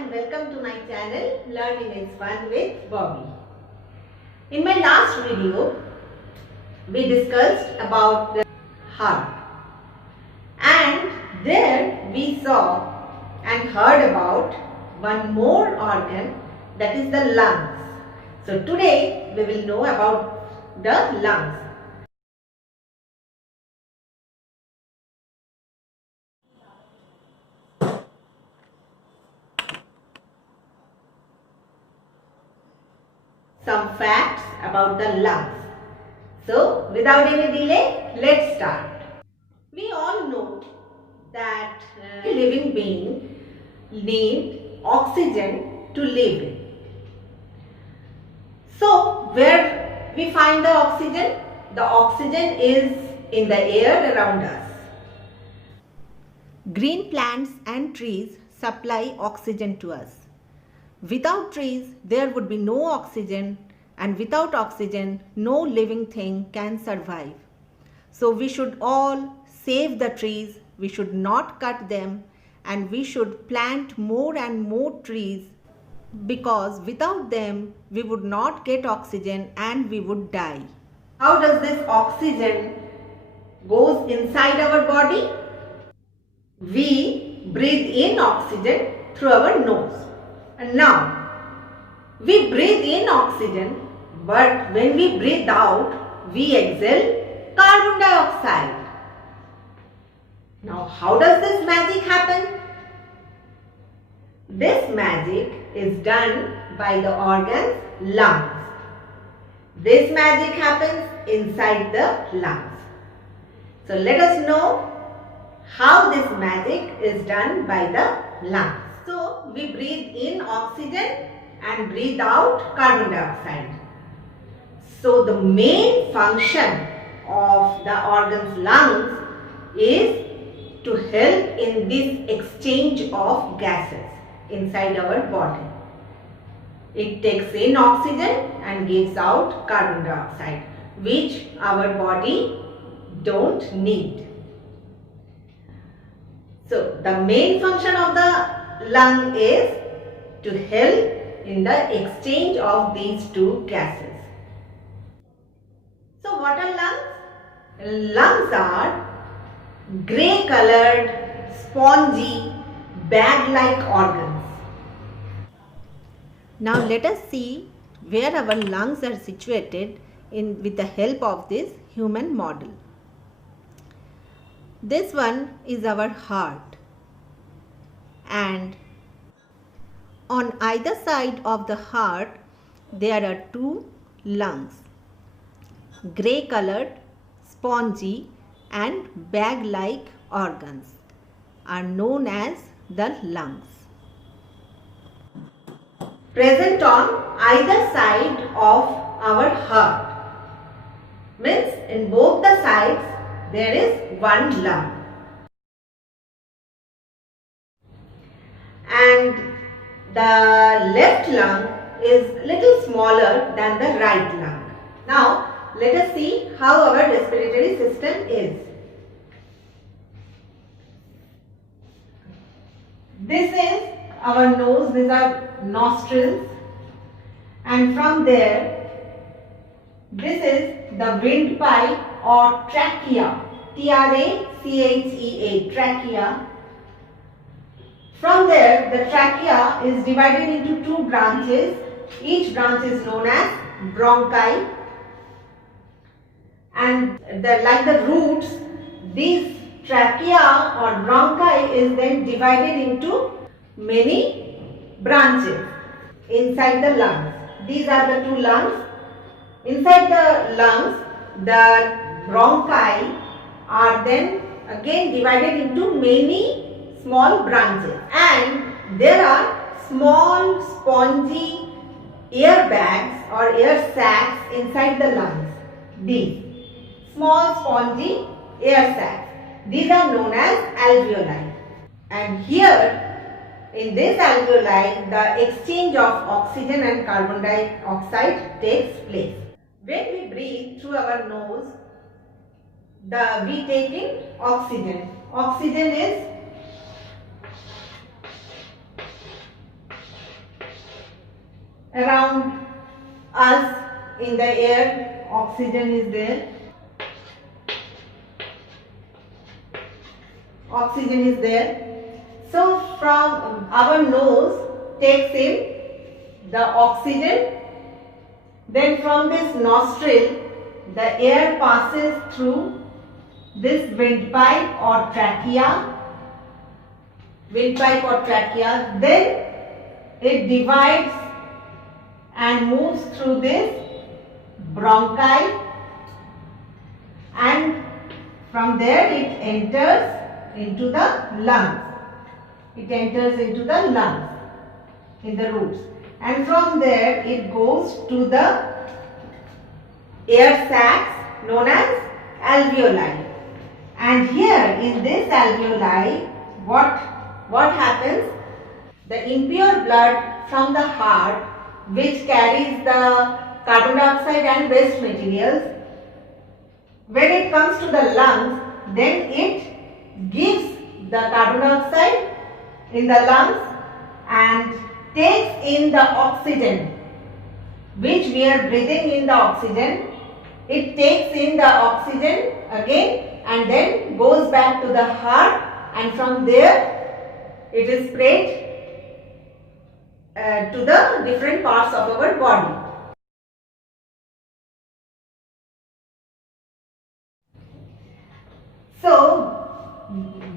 and welcome to my channel Learning is Fun with Bobby. In my last video, we discussed about the heart, and there we saw and heard about one more organ, that is the lungs. So today we will know about the lungs. Some facts about the lungs. So without any delay, let's start. We all know that a living being needs oxygen to live in. So where we find the oxygen? The oxygen is in the air around us. Green plants and trees supply oxygen to us. Without trees, there would be no oxygen, and without oxygen, no living thing can survive. So we should all save the trees, we should not cut them, and we should plant more and more trees, because without them, we would not get oxygen and we would die. How does this oxygen goes inside our body? We breathe in oxygen through our nose. And now, we breathe in oxygen, but when we breathe out, we exhale carbon dioxide. Now, how does this magic happen? This magic is done by the organ's lungs. This magic happens inside the lungs. So, let us know how this magic is done by the lungs. So, we breathe in oxygen and breathe out carbon dioxide. So, the main function of the organ's lungs is to help in this exchange of gases inside our body. It takes in oxygen and gives out carbon dioxide, which our body don't need. So, the main function of the lung is to help in the exchange of these two gases. So what are lungs? Lungs are grey colored, spongy, bag-like organs. Now let us see where our lungs are situated with the help of this human model. This one is our heart, and on either side of the heart there are two lungs, grey colored, spongy and bag-like organs are known as the lungs. Present on either side of our heart, means in both the sides there is one lung. And the left lung is little smaller than the right lung. Now, let us see how our respiratory system is. This is our nose, these are nostrils, and from there, this is the windpipe or trachea, T-R-A-C-H-E-A, trachea. From there, the trachea is divided into two branches. Each branch is known as bronchi, and like the roots, these trachea or bronchi is then divided into many branches inside the lungs. These are the two lungs. Inside the lungs, the bronchi are then again divided into many small branches, and there are small spongy air bags or air sacs inside the lungs. These small spongy air sacs, these are known as alveoli, and here in this alveoli the exchange of oxygen and carbon dioxide takes place. When we breathe through our nose, we take in oxygen. Oxygen is around us in the air, oxygen is there. Oxygen is there. So from our nose takes in the oxygen. Then from this nostril, the air passes through this windpipe or trachea. Then it divides and moves through this bronchi, and from there it enters into the lungs. It enters into the lungs in the roots, and from there it goes to the air sacs known as alveoli. And here in this alveoli, what happens? The impure blood from the heart, which carries the carbon dioxide and waste materials, when it comes to the lungs, then it gives the carbon dioxide in the lungs and takes in the oxygen, which we are breathing in the oxygen. It takes in the oxygen again and then goes back to the heart, and from there it is sprayed to the different parts of our body. So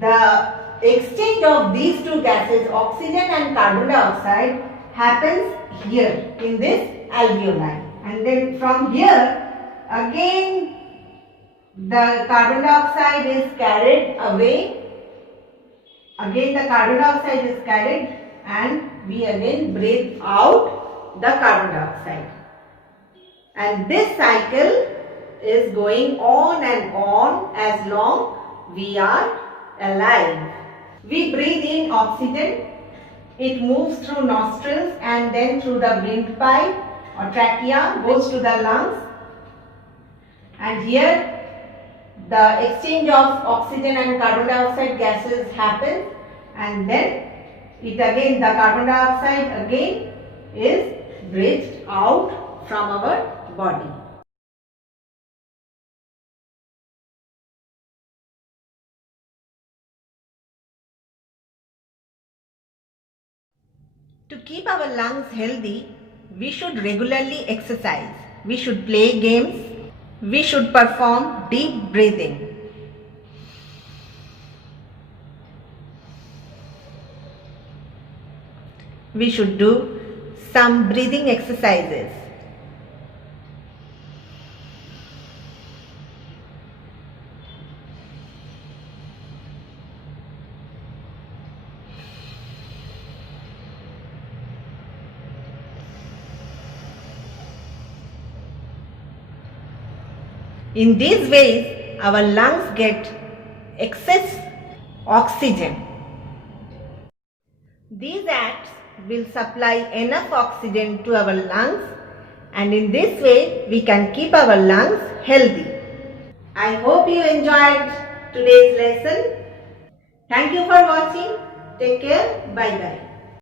the exchange of these two gases, oxygen and carbon dioxide, happens here in this alveoli, and then from here again the carbon dioxide is carried away. Again the carbon dioxide is carried and we again breathe out the carbon dioxide. And this cycle is going on and on as long we are alive. We breathe in oxygen, it moves through nostrils and then through the windpipe or trachea, goes to the lungs, and here the exchange of oxygen and carbon dioxide gases happens, and then it again, the carbon dioxide again is breathed out from our body. To keep our lungs healthy, we should regularly exercise. We should play games. We should perform deep breathing. We should do some breathing exercises. In these ways, our lungs get excess oxygen. These acts will supply enough oxygen to our lungs, and in this way we can keep our lungs healthy. I hope you enjoyed today's lesson. Thank you for watching. Take care. Bye bye.